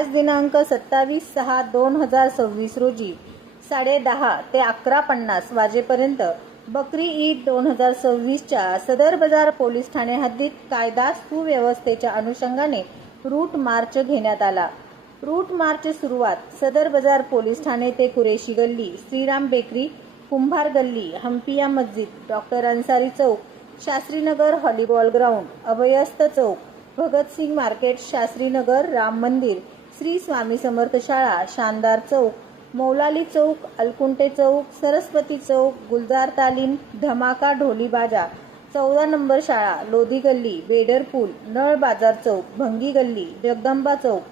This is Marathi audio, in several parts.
आज दिनांक 27/6/2026 रोजी 10:30 ते 11:50 वाजेपर्यंत बकरी ईद 2026च्या सदर बाजार पोलीस ठाणे हद्दीत कायदा सुव्यवस्थेच्या अनुषंगाने रूट मार्च घेण्यात आला। रूट मार्च सुरुवात सदर बाजार पोलीस ठाणे ते कुरेशी गल्ली, श्रीराम बेकरी, कुंभार गल्ली, हम्पिया मस्जिद, डॉक्टर अन्सारी चौक, शास्त्रीनगर हॉलीबॉल ग्राउंड, अभयस्त चौक, भगतसिंग मार्केट, शास्त्रीनगर, राम मंदिर, श्री स्वामी समर्थ शाळा, शानदार चौक, मौलाली चौक, अलकुंटे चौक, सरस्वती चौक, गुलजार तालीम, धमाका ढोली बाजा, 14 नंबर शाळा, लोधी गल्ली, बेडर पूल, नळ बाजार चौक, भंगी गल्ली, जगदंबा चौक,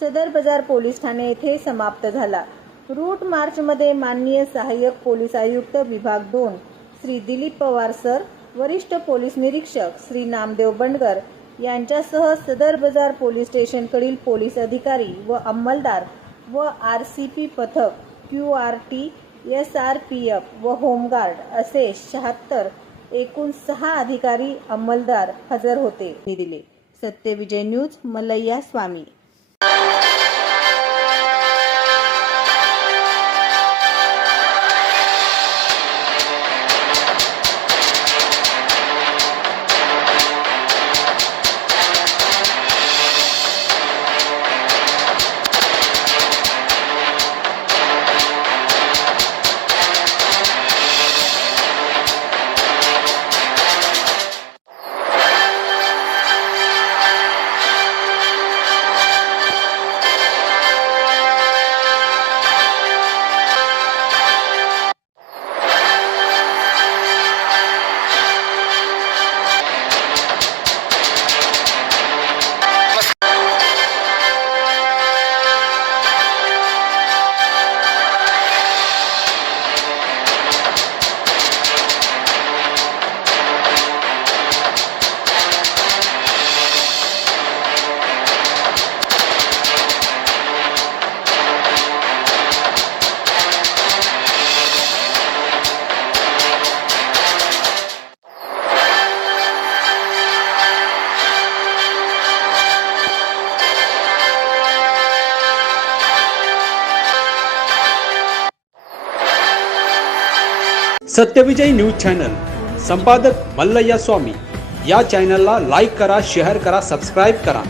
सदर बाजार पोलीस ठाणे येथे समाप्त झाला। रूट मार्चमध्ये माननीय सहाय्यक पोलीस आयुक्त विभाग 2 श्री दिलीप पवार सर, वरिष्ठ पोलीस निरीक्षक श्री नामदेव बंडगर यांच्यासह सदर बाजार पोलीस स्टेशनकडील पोलीस अधिकारी व अंमलदार व RCP पथक, QRT, SRPF व होमगार्ड असे 76 एकूण 6 अधिकारी अंमलदार हजर होते दिले। सत्यविजय न्यूज, मल्लय्या स्वामी। सत्यविजय न्यूज चॅनल, संपादक मल्लय्या स्वामी। या चॅनलला लाईक करा, शेअर करा, सबस्क्राईब करा।